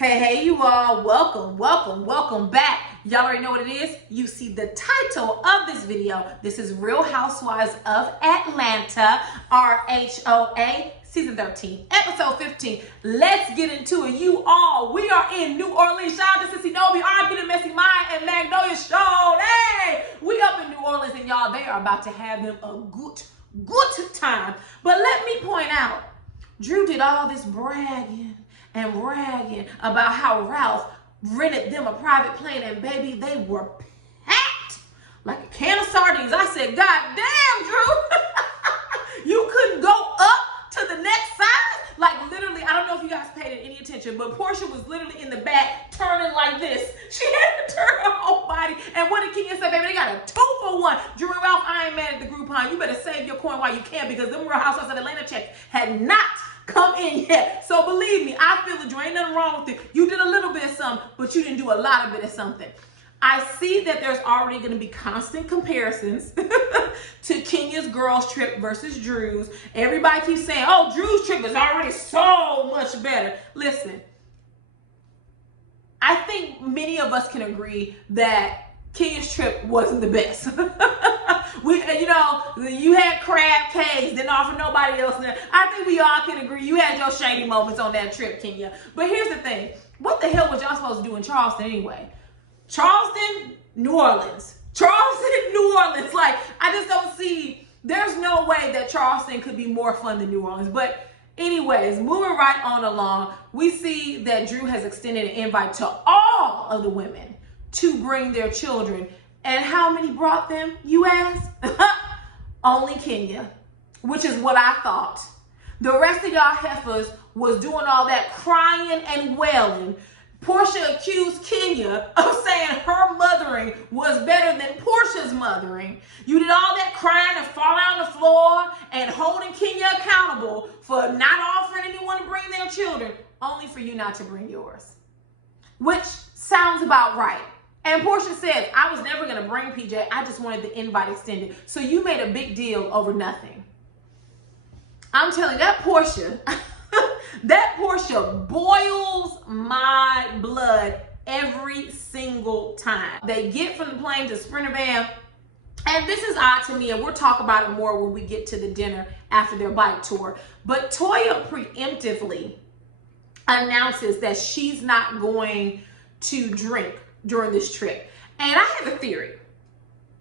Hey, you all, welcome back. Y'all already know what it is. You see the title of this video. This is Real Housewives of Atlanta, RHOA, season 13, episode 15. Let's get into it, you all. We are in New Orleans. Shout out to Sissy Novi, R.I.P. Messy Mind, and Magnolia Show. Hey, we up in New Orleans, and y'all, they are about to have them a good time. But let me point out, Drew did all this bragging and bragging about how Ralph rented them a private plane, and baby, they were packed like a can of sardines. I said, God damn, Drew, you couldn't go up to the next size? Like literally, I don't know if you guys paid any attention, but Porsha was literally in the back turning like this. She had to turn her whole body. And what did Kenya say, baby? They got a 2-for-1. Drew and Ralph, I ain't mad at the Groupon. You better save your coin while you can, because them Real Housewives of Atlanta checks had not come in yet. So believe me, I feel it. Ain't nothing wrong with it. You did a little bit of something, but you didn't do a lot of bit of something. I see that there's already going to be constant comparisons to Kenya's girls trip versus Drew's. Everybody keeps saying, oh, Drew's trip is already so much better. Listen, I think many of us can agree that Kenya's trip wasn't the best. You had crab cakes, didn't offer nobody else. I think we all can agree you had your shady moments on that trip, Kenya. But here's the thing. What the hell was y'all supposed to do in Charleston anyway? Charleston, New Orleans. Charleston, New Orleans. Like, I just don't see, there's no way that Charleston could be more fun than New Orleans. But anyways, moving right on along, we see that Drew has extended an invite to all of the women to bring their children. And how many brought them, you ask? Only Kenya, which is what I thought. The rest of y'all heifers was doing all that crying and wailing. Porsha accused Kenya of saying her mothering was better than Porsha's mothering. You did all that crying and falling on the floor and holding Kenya accountable for not offering anyone to bring their children, only for you not to bring yours. Which sounds about right. And Porsha says, I was never going to bring PJ. I just wanted the invite extended. So you made a big deal over nothing. I'm telling you, that Porsha boils my blood every single time. They get from the plane to Sprinter Van. And this is odd to me, and we'll talk about it more when we get to the dinner after their bike tour. But Toya preemptively announces that she's not going to drink during this trip. And I have a theory.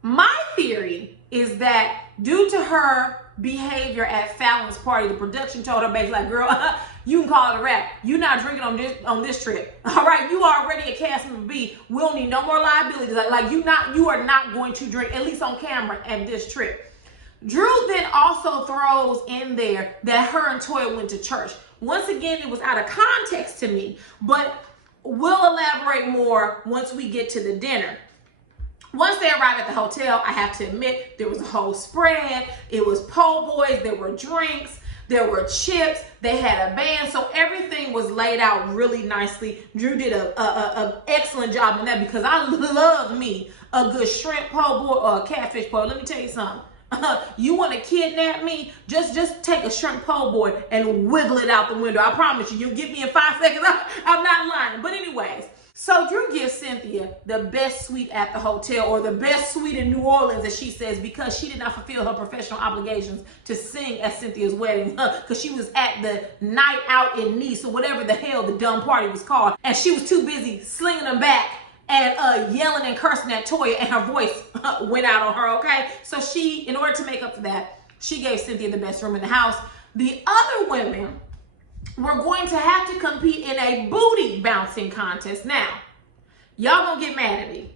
My theory is that due to her behavior at Fallon's party, the production told her basically like, girl, you can call it a wrap. You're not drinking on this trip. All right, you are already a cast member B. We don't need no more liabilities. Like you are not going to drink, at least on camera, at this trip. Drew then also throws in there that her and Toya went to church. Once again, it was out of context to me, but we'll elaborate more once we get to the dinner. Once they arrive at the hotel, I have to admit, there was a whole spread. It was po' boys, there were drinks, there were chips, they had a band, so everything was laid out really nicely. Drew did an excellent job on that, because I love me a good shrimp po' boy or a catfish po'. Let me tell you something. You want to kidnap me? Just take a shrimp po' boy and wiggle it out the window. I promise you, you'll get me in 5 seconds. I'm not lying. But anyways, so Drew gives Cynthia the best suite at the hotel, or the best suite in New Orleans, as she says, because she did not fulfill her professional obligations to sing at Cynthia's wedding, because she was at the night out in Nice, or whatever the hell the dumb party was called, and she was too busy slinging them back and yelling and cursing at Toya, and her voice went out on her, okay? So she, in order to make up for that, she gave Cynthia the best room in the house. The other women were going to have to compete in a booty bouncing contest. Now, y'all gonna get mad at me,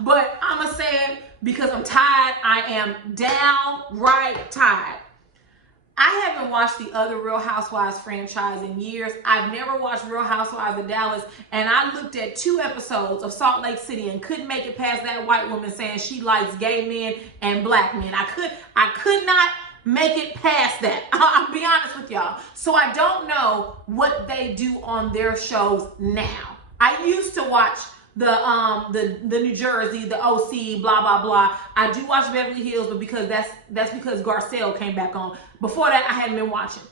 but I'ma say it because I'm tired. I am downright tired. I haven't watched the other Real Housewives franchise in years. I've never watched Real Housewives of Dallas, and I looked at 2 episodes of Salt Lake City and couldn't make it past that white woman saying she likes gay men and black men. I could not make it past that. I'll be honest with y'all. So I don't know what they do on their shows now. I used to watch the New Jersey, the OC, blah blah blah. I do watch Beverly Hills, but because that's because Garcelle came back on. Before that, I hadn't been watching.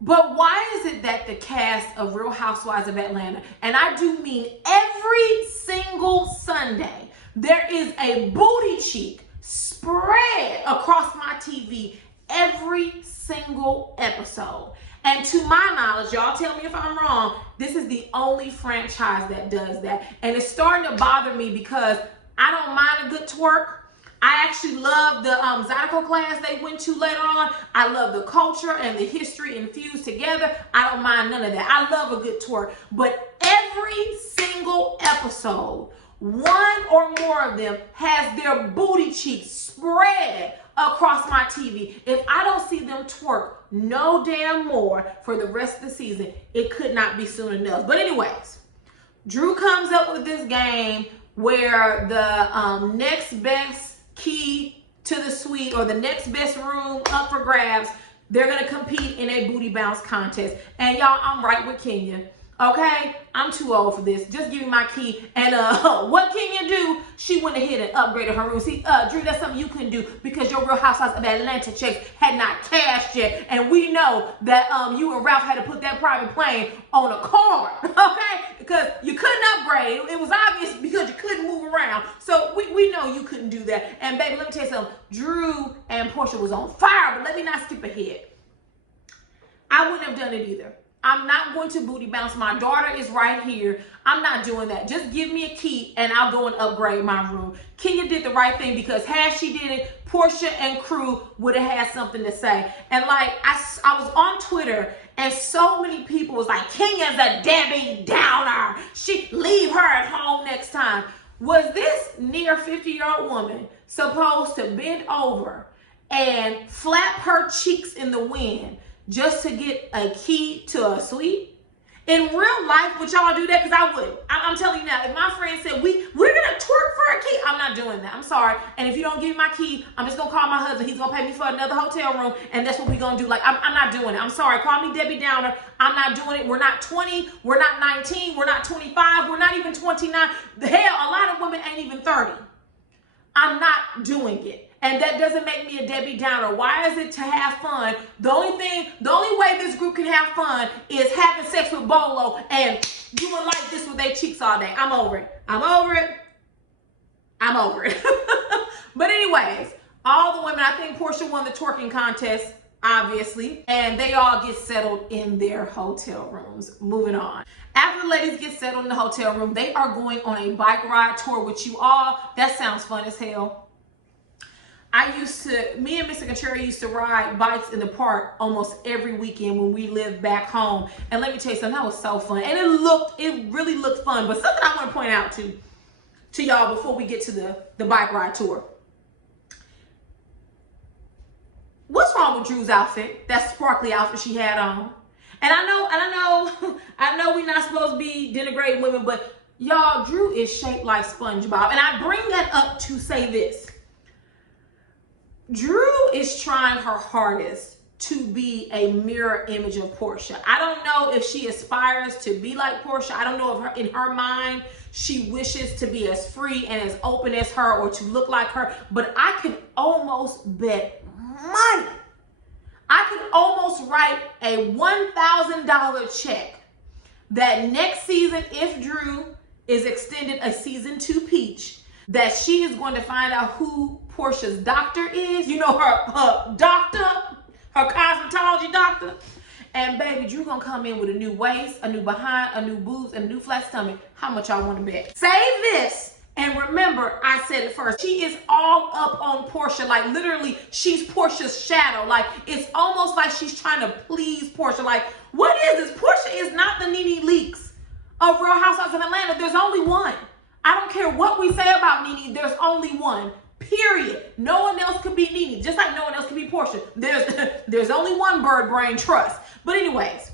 But why is it that the cast of Real Housewives of Atlanta, and I do mean every single Sunday, there is a booty cheek spread across my TV every single episode? And to my knowledge, y'all tell me if I'm wrong, this is the only franchise that does that. And it's starting to bother me because I don't mind a good twerk. I actually love the Zydeco class they went to later on. I love the culture and the history infused together. I don't mind none of that. I love a good twerk. But every single episode, one or more of them has their booty cheeks spread across my TV. If I don't see them twerk no damn more for the rest of the season, it could not be soon enough. But anyways, Drew comes up with this game where the next best key to the suite or the next best room up for grabs, they're going to compete in a booty bounce contest. And y'all, I'm right with Kenya. Okay, I'm too old for this. Just give me my key. And what Kenya do? She went ahead and upgraded her room. See, Drew, that's something you couldn't do because your Real Housewives of Atlanta checks had not cashed yet. And we know that you and Ralph had to put that private plane on a card, okay? Because you couldn't upgrade. It was obvious because you couldn't move around. So we know you couldn't do that. And baby, let me tell you something. Drew and Porsha was on fire, but let me not skip ahead. I wouldn't have done it either. I'm not going to booty bounce. My daughter is right here. I'm not doing that. Just give me a key and I'll go and upgrade my room. Kenya did the right thing because had she did it, Porsha and crew would have had something to say. And like, I was on Twitter and so many people was like, Kenya's a Debbie Downer. She leave her at home next time. Was this near 50-year-old woman supposed to bend over and flap her cheeks in the wind just to get a key to a suite? In real life, would y'all do that? Because I wouldn't. I'm telling you now, if my friend said, we're going to twerk for a key, I'm not doing that. I'm sorry. And if you don't give me my key, I'm just going to call my husband. He's going to pay me for another hotel room, and that's what we're going to do. Like, I'm not doing it. I'm sorry. Call me Debbie Downer. I'm not doing it. We're not 20. We're not 19. We're not 25. We're not even 29. Hell, a lot of women ain't even 30. I'm not doing it. And that doesn't make me a Debbie Downer. Why is it to have fun? The only way this group can have fun is having sex with Bolo and doing like this with their cheeks all day. I'm over it. I'm over it. I'm over it. But anyways, all the women, I think Porsha won the twerking contest, obviously, and they all get settled in their hotel rooms. Moving on. After the ladies get settled in the hotel room, they are going on a bike ride tour with you all. That sounds fun as hell. Me and Mr. Contrary used to ride bikes in the park almost every weekend when we lived back home. And let me tell you something, that was so fun. And it really looked fun. But something I want to point out to y'all before we get to the bike ride tour. What's wrong with Drew's outfit? That sparkly outfit she had on. And I know we're not supposed to be denigrating women, but y'all, Drew is shaped like SpongeBob. And I bring that up to say this. Drew is trying her hardest to be a mirror image of Porsha. I don't know if she aspires to be like Porsha. I don't know if in her mind she wishes to be as free and as open as her or to look like her. But I could almost bet money. I could almost write a $1,000 check that next season, if Drew is extended a season 2 Peach, that she is going to find out who Porsha's doctor is. You know, her doctor, her cosmetology doctor. And baby, Drew gonna come in with a new waist, a new behind, a new boobs, and a new flat stomach. How much y'all want to bet? Save this. And remember, I said it first. She is all up on Porsha. Like, literally, she's Porsha's shadow. Like, it's almost like she's trying to please Porsha. Like, what is this? Porsha is not the Nene Leakes of Real Housewives of Atlanta. There's only one. I don't care what we say about Nene. There's only one. Period. No one else could be Nene. Just like no one else could be Porsha. There's only one bird brain trust. But anyways,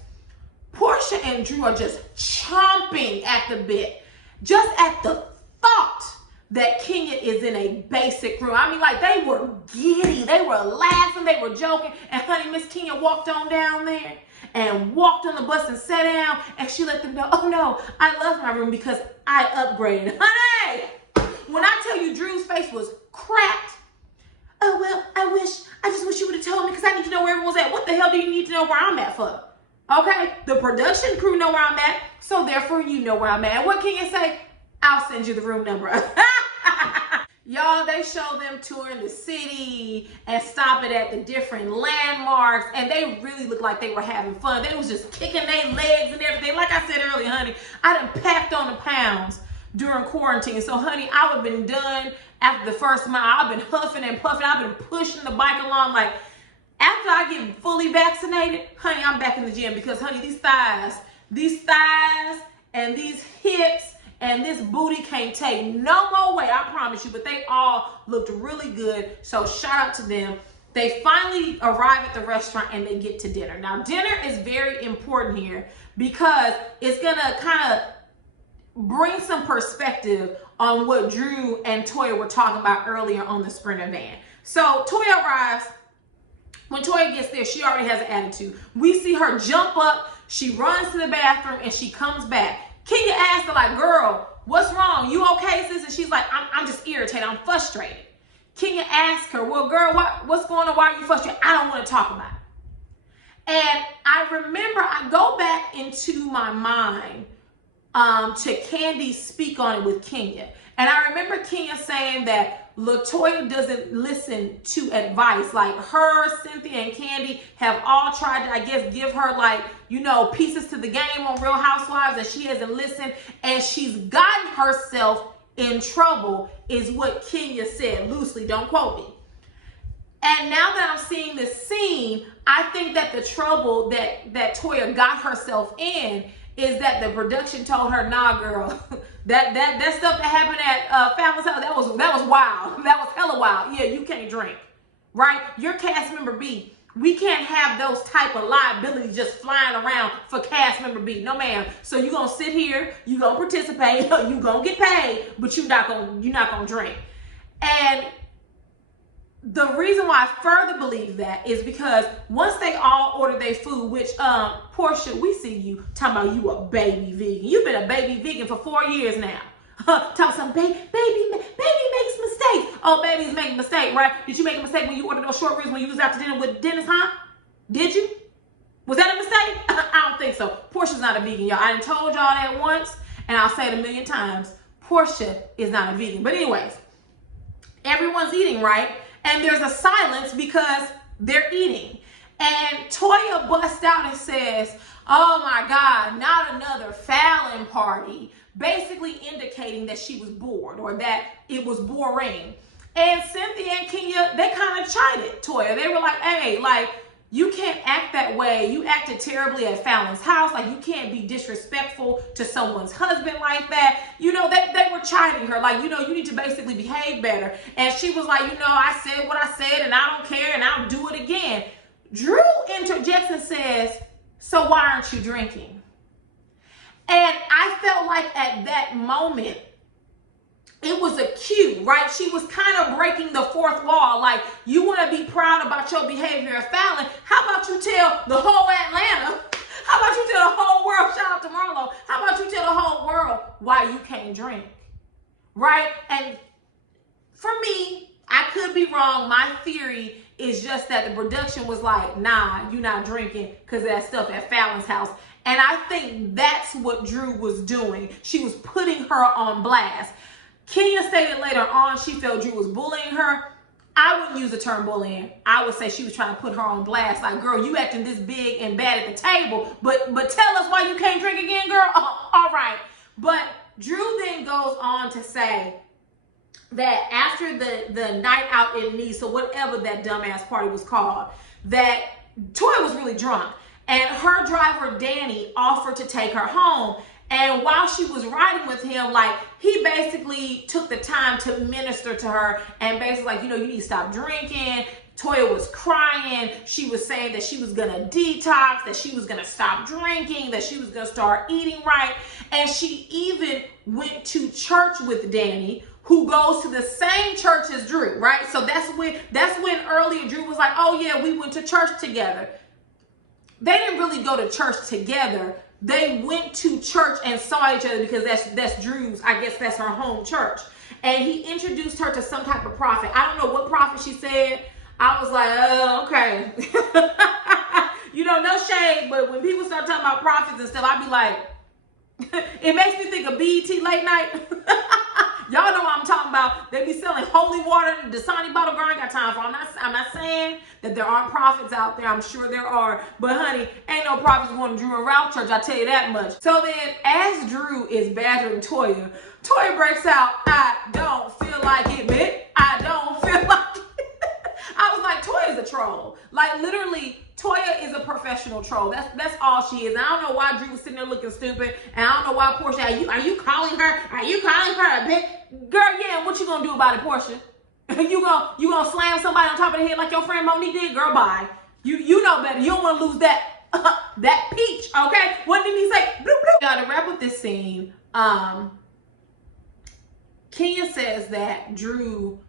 Porsha and Drew are just chomping at the bit. Just at the thought that Kenya is in a basic room. I mean, like, they were giddy. They were laughing. They were joking. And honey, Miss Kenya walked on down there and walked on the bus and sat down. And she let them know, oh no, I love my room because I upgraded. Honey, when I tell you Drew's face was cracked. Oh, well, I just wish you would have told me because I need to know where everyone's at. What the hell do you need to know where I'm at for? Okay, the production crew know where I'm at, so therefore you know where I'm at. And what can you say? I'll send you the room number. Y'all, they show them touring the city and stopping at the different landmarks, and they really looked like they were having fun. They was just kicking their legs and everything. Like I said earlier, honey, I done packed on the pounds during quarantine. So, honey, I would have been done after the first mile. I've been huffing and puffing. I've been pushing the bike along. Like, after I get fully vaccinated, honey, I'm back in the gym because, honey, these thighs and these hips and this booty can't take no more weight, I promise you. But they all looked really good, so shout out to them. They finally arrive at the restaurant and they get to dinner. Now, dinner is very important here because it's gonna kind of bring some perspective on what Drew and Toya were talking about earlier on the Sprinter van. So Toya arrives. When Toya gets there, she already has an attitude. We see her jump up, she runs to the bathroom, and she comes back. Kenya asked her, like, girl, what's wrong? You okay, sis? And she's like, I'm just irritated. I'm frustrated. Kenya asked her, well, girl, what's going on? Why are you frustrated? I don't want to talk about it. And I remember, I go back into my mind to Candy speak on it with Kenya. And I remember Kenya saying that LaToya doesn't listen to advice. Like, her, Cynthia, and Candy have all tried to, I guess, give her, like, you know, pieces to the game on Real Housewives, and she hasn't listened, and she's gotten herself in trouble, is what Kenya said, loosely, don't quote me. And now that I'm seeing this scene, I think that the trouble that Toya got herself in is that the production told her, nah, girl, that stuff that happened at Fallon's house, that was wild. That was hella wild. Yeah, you can't drink, right? You're cast member B. We can't have those type of liabilities just flying around for cast member B. No, ma'am. So you're gonna sit here, you're gonna participate, you're gonna get paid, but you're not gonna drink. And the reason why I further believe that is because once they all order their food, which Porsha, we see you talking about you a baby vegan. You've been a baby vegan for 4 years now. Talking some baby makes mistakes. Oh, babies make mistakes, right? Did you make a mistake when you ordered those short ribs when you was out to dinner with Dennis, huh? Did you? Was that a mistake? I don't think so. Porsha's not a vegan, y'all. I done told y'all that once, and I'll say it 1,000,000 times. Porsha is not a vegan. But anyways, everyone's eating, right? And there's a silence because they're eating. And Toya busts out and says, oh my God, not another Fallon party. Basically indicating that she was bored or that it was boring. And Cynthia and Kenya, they kind of chided Toya. They were like, hey, like, you can't act that way. You acted terribly at Fallon's house. Like, you can't be disrespectful to someone's husband like that. You know, they were chiding her. Like, you know, you need to basically behave better. And she was like, you know, I said what I said and I don't care and I'll do it again. Drew interjects and says, so why aren't you drinking? And I felt like at that moment, it was a cue, right? She was kind of breaking the fourth wall. Like, you want to be proud about your behavior at Fallon. How about you tell the whole Atlanta? How about you tell the whole world? Shout out to Marlo. How about you tell the whole world why you can't drink, right? And for me, I could be wrong. My theory is just that the production was like, nah, you're not drinking because of that stuff at Fallon's house. And I think that's what Drew was doing. She was putting her on blast. Kenya stated later on she felt Drew was bullying her. I wouldn't use the term bullying. I would say she was trying to put her on blast. Like, girl, you acting this big and bad at the table, but tell us why you can't drink again, girl. Oh, all right. But Drew then goes on to say that after the night out in Nice, or whatever that dumbass party was called, that Toya was really drunk. And her driver, Danny, offered to take her home. And while she was riding with him, like, he basically took the time to minister to her and basically like, you know, you need to stop drinking. Toya was crying. She was saying that she was going to detox, that she was going to stop drinking, that she was going to start eating right. And she even went to church with Danny, who goes to the same church as Drew, right? So that's when earlier Drew was like, oh yeah, we went to church together. They didn't really go to church together. They went to church and saw each other because that's Drew's, I guess that's her home church. And he introduced her to some type of prophet. I don't know what prophet she said. I was like, oh, okay. You know, no shade, but when people start talking about profits and stuff, I be like, it makes me think of BET late night. Y'all know what I'm talking about. They be selling holy water, Dasani bottle. Girl, I ain't got time for. I'm not saying that there aren't prophets out there. I'm sure there are. But honey, ain't no prophets going to Drew and Ralph church. I tell you that much. So then, as Drew is badgering Toya, Toya breaks out, I don't feel like it, bitch. I don't feel like it. I was like, Toya's a troll. Like, literally, Toya is a professional troll. That's all she is. And I don't know why Drew was sitting there looking stupid. And I don't know why Porsha, are you calling her? Are you calling her a bitch? Girl, yeah, what you gonna do about it, Porsha? you gonna slam somebody on top of the head like your friend Monique did? Girl, bye. You know better. You don't want to lose that that peach, okay? What did he say? Bloop, bloop. Now, to wrap up this scene, Kenya says that Drew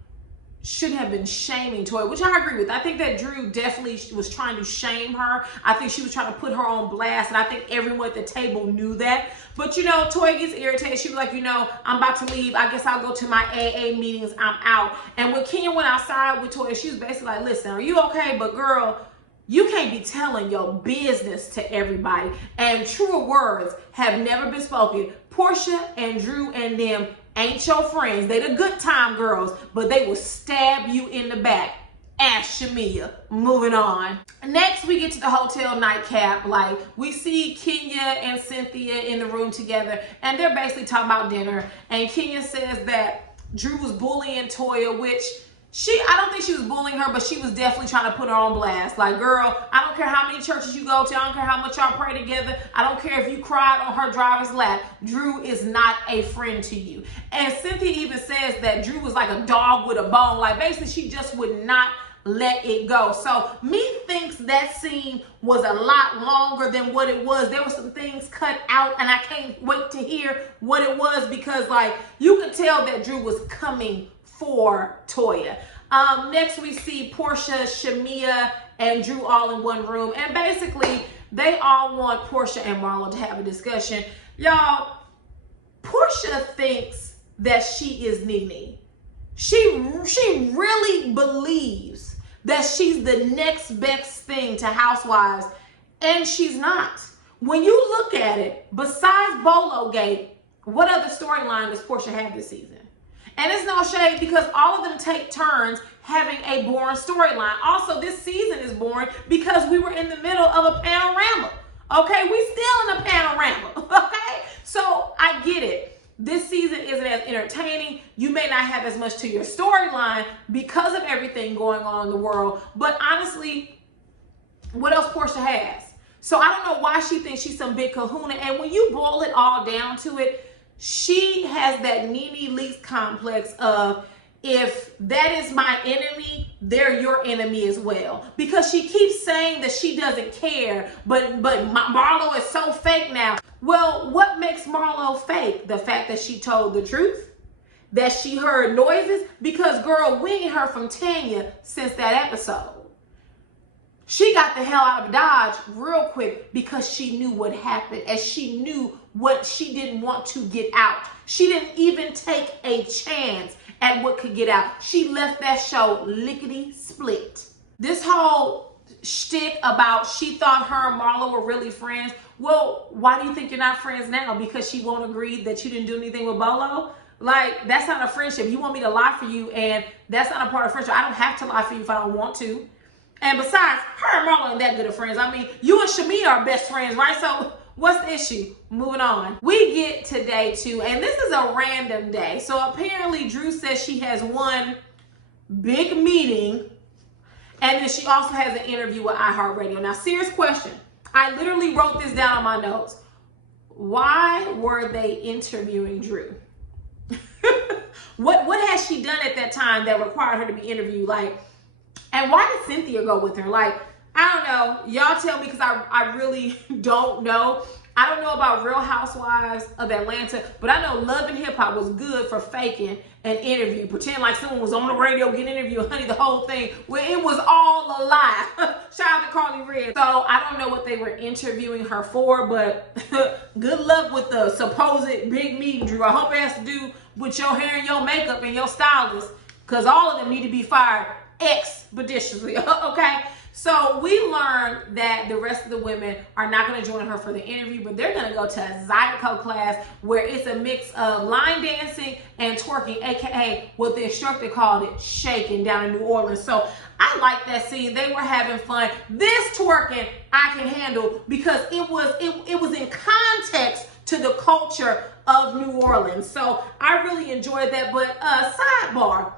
shouldn't have been shaming Toya, which I agree with. I think that Drew definitely was trying to shame her. I think she was trying to put her on blast, and I think everyone at the table knew that. But, you know, Toya gets irritated. She was like, you know, I'm about to leave. I guess I'll go to my AA meetings. I'm out. And when Kenya went outside with Toya, she was basically like, listen, are you okay? But, girl, you can't be telling your business to everybody. And truer words have never been spoken. Porsha and Drew and them ain't your friends. They the good time girls, but they will stab you in the back. Ask Shamia. Moving on. Next, we get to the hotel Nightcap. Like, we see Kenya and Cynthia in the room together, and they're basically talking about dinner. And Kenya says that Drew was bullying Toya, which I don't think she was bullying her, but she was definitely trying to put her on blast. Like, girl, I don't care how many churches you go to. I don't care how much y'all pray together. I don't care if you cried on her driver's lap. Drew is not a friend to you. And Cynthia even says that Drew was like a dog with a bone. Like, basically, she just would not let it go. So, me thinks that scene was a lot longer than what it was. There were some things cut out, and I can't wait to hear what it was because, like, you could tell that Drew was coming for Toya. Next, we see Porsha, Shamia, and Drew all in one room. And basically, they all want Porsha and Marlo to have a discussion. Y'all, Porsha thinks that she is Nene. She really believes that she's the next best thing to Housewives, and she's not. When you look at it, besides Bolo Gate, what other storyline does Porsha have this season? And it's no shade because all of them take turns having a boring storyline. Also, this season is boring because we were in the middle of a panorama. Okay, we still in a panorama. Okay, so I get it. This season isn't as entertaining. You may not have as much to your storyline because of everything going on in the world. But honestly, what else Porsha has? So I don't know why she thinks she's some big kahuna. And when you boil it all down to it, she has that Nene Leakes complex of, if that is my enemy, they're your enemy as well. Because she keeps saying that she doesn't care, but Marlo is so fake now. Well, what makes Marlo fake? The fact that she told the truth? That she heard noises? Because, girl, we ain't heard from Tanya since that episode. She got the hell out of Dodge real quick because she knew what happened, and she knew what she didn't want to get out. She didn't even take a chance at what could get out. She left that show lickety split. This whole shtick about she thought her and Marlo were really friends. Well, why do you think you're not friends now? Because she won't agree that you didn't do anything with Bolo? Like, that's not a friendship. You want me to lie for you, and that's not a part of friendship. I don't have to lie for you if I don't want to. And besides, her and Marlo ain't that good of friends. I mean, you and Shamia are best friends, right? So what's the issue? Moving on. We get to day 2, and this is a random day. So apparently Drew says she has one big meeting, and then she also has an interview with iHeartRadio. Now, serious question. I literally wrote this down on my notes. Why were they interviewing Drew? What has she done at that time that required her to be interviewed? Like, and why did Cynthia go with her? Like, I don't know. Y'all tell me, because I really don't know. I don't know about Real Housewives of Atlanta, but I know Love and Hip Hop was good for faking an interview. Pretend like someone was on the radio getting interviewed. Honey, the whole thing, where it was all a lie. Shout out to Carly Red. So I don't know what they were interviewing her for, but good luck with the supposed big meeting, Drew. I hope it has to do with your hair and your makeup and your stylist, because all of them need to be fired expeditiously. Okay? So we learned that the rest of the women are not going to join her for the interview, but they're going to go to a Zydeco class where it's a mix of line dancing and twerking, aka what the instructor called it, shaking, down in New Orleans. So I like that scene. They were having fun. This twerking I can handle because it was in context to the culture of New Orleans. So I really enjoyed that. But sidebar,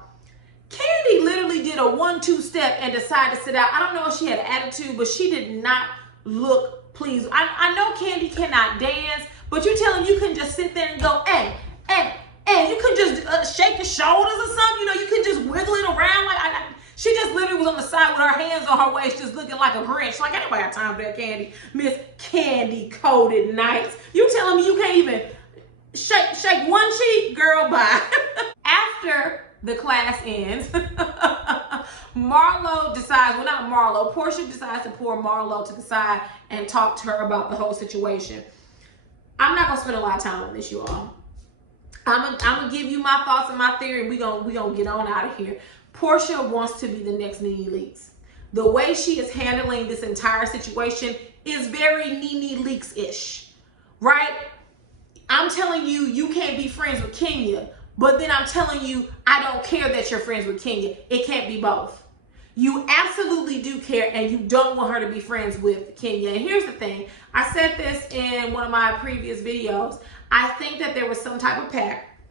Candy literally did a 1-2 step and decided to sit out. I don't know if she had an attitude, but she did not look pleased. I know Candy cannot dance, but you tell him you can just sit there and go, hey, you could just shake your shoulders or something. You know, you could just wiggle it around. She just literally was on the side with her hands on her waist, just looking like a Grinch. Like, anybody got time for that, Candy? Miss Candy Coated Nights. You telling me you can't even shake one cheek? Girl, bye. After the class ends, Marlo decides, well, not Marlo, Porsha decides to pour Marlo to the side and talk to her about the whole situation. I'm not gonna spend a lot of time on this, you all. I'm gonna give you my thoughts and my theory, and we gonna get on out of here. Porsha wants to be the next Nene Leakes. The way she is handling this entire situation is very Nene Leakes-ish, right? I'm telling you, you can't be friends with Kenya, but then I'm telling you, I don't care that you're friends with Kenya. It can't be both. You absolutely do care, and you don't want her to be friends with Kenya. And here's the thing. I said this in one of my previous videos. I think that there was some type of pact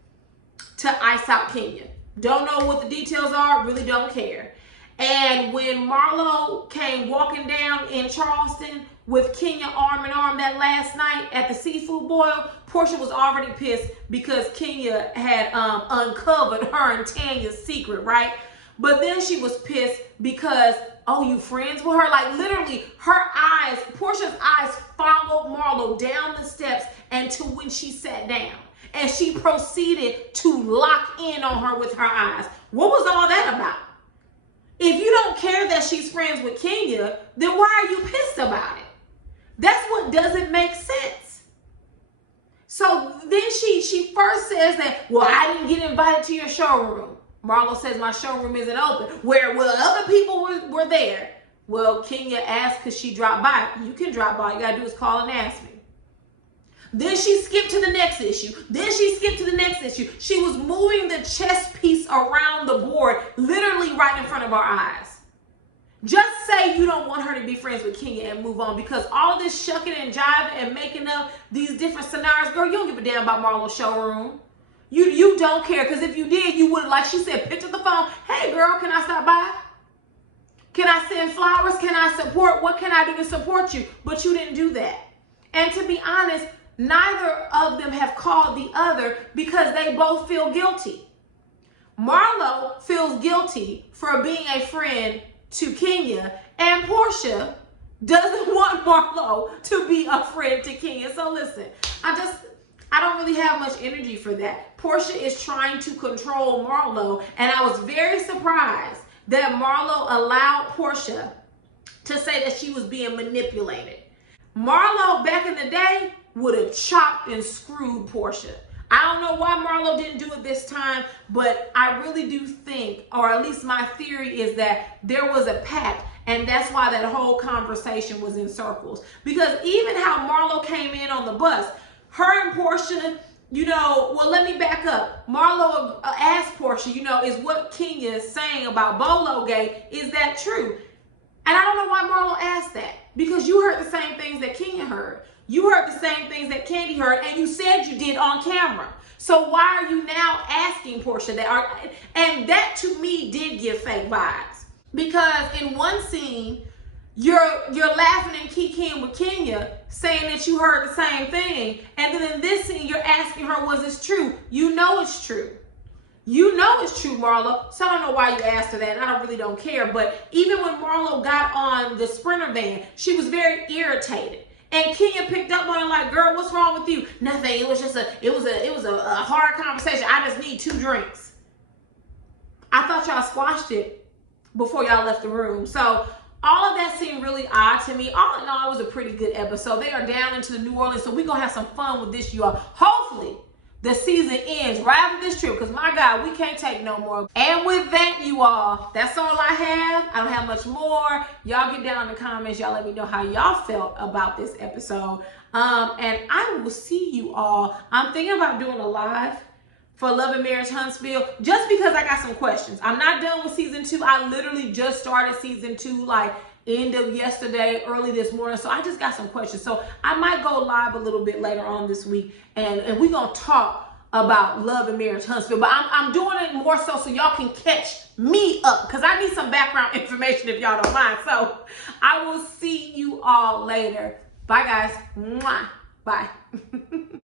to ice out Kenya. Don't know what the details are, really don't care. And when Marlo came walking down in Charleston with Kenya arm in arm that last night at the seafood boil, Porsha was already pissed because Kenya had uncovered her and Tanya's secret, right? But then she was pissed because, oh, you friends with her? Like, literally, her eyes, Porsha's eyes followed Marlo down the steps and to when she sat down. And she proceeded to lock in on her with her eyes. What was all that about? If you don't care that she's friends with Kenya, then why are you pissed about it? That's what doesn't make sense. So then she first says that, well, I didn't get invited to your showroom. Marlo says my showroom isn't open. Where other people were there. Well, Kenya asked because she dropped by. You can drop by. All you got to do is call and ask me. Then she skipped to the next issue. Then she skipped to the next issue. She was moving the chess piece around the board, literally right in front of our eyes. Just say you don't want her to be friends with Kenya and move on, because all of this shucking and jiving and making up these different scenarios, girl, you don't give a damn about Marlo's showroom. You don't care, because if you did, you would, like she said, pick up the phone. Hey, girl, can I stop by? Can I send flowers? Can I support? What can I do to support you? But you didn't do that. And to be honest, neither of them have called the other because they both feel guilty. Marlo feels guilty for being a friend to Kenya, and Porsha doesn't want Marlo to be a friend to Kenya. So listen, I don't really have much energy for that. Porsha is trying to control Marlo, and I was very surprised that Marlo allowed Porsha to say that she was being manipulated. Marlo, back in the day, would have chopped and screwed Porsha. I don't know why Marlo didn't do it this time, but I really do think, or at least my theory is that there was a pact, and that's why that whole conversation was in circles. Because even how Marlo came in on the bus, her and Porsha, you know, well, let me back up. Marlo asked Porsha, you know, is what Kenya is saying about Bolo Gate, is that true? And I don't know why Marlo asked that, because you heard the same things that Kenya heard. You heard the same things that Candy heard, and you said you did on camera. So why are you now asking Porsha that? And that to me did give fake vibes, because in one scene you're laughing and kikiing with Kenya, saying that you heard the same thing, and then in this scene you're asking her, was this true? You know it's true. You know it's true, Marlo. So I don't know why you asked her that, and I really don't care. But even when Marlo got on the Sprinter van, she was very irritated. And Kenya picked up on it like, girl, what's wrong with you? Nothing. It was just a hard conversation. I just need 2 drinks. I thought y'all squashed it before y'all left the room. So all of that seemed really odd to me. All in all, it was a pretty good episode. They are down into the New Orleans, so we're going to have some fun with this, you all. Hopefully, the season ends right after this trip, because my God, we can't take no more. And with that, you all, that's all I have. I don't have much more. Y'all get down in the comments. Y'all let me know how y'all felt about this episode. And I will see you all. I'm thinking about doing a live for Love and Marriage Huntsville, just because I got some questions. I'm not done with season 2. I literally just started season 2 like end of yesterday, early this morning. So I just got some questions. So I might go live a little bit later on this week, and we're going to talk about Love and Marriage Huntsville. But I'm doing it more so y'all can catch me up, because I need some background information if y'all don't mind. So I will see you all later. Bye, guys. Mwah. Bye.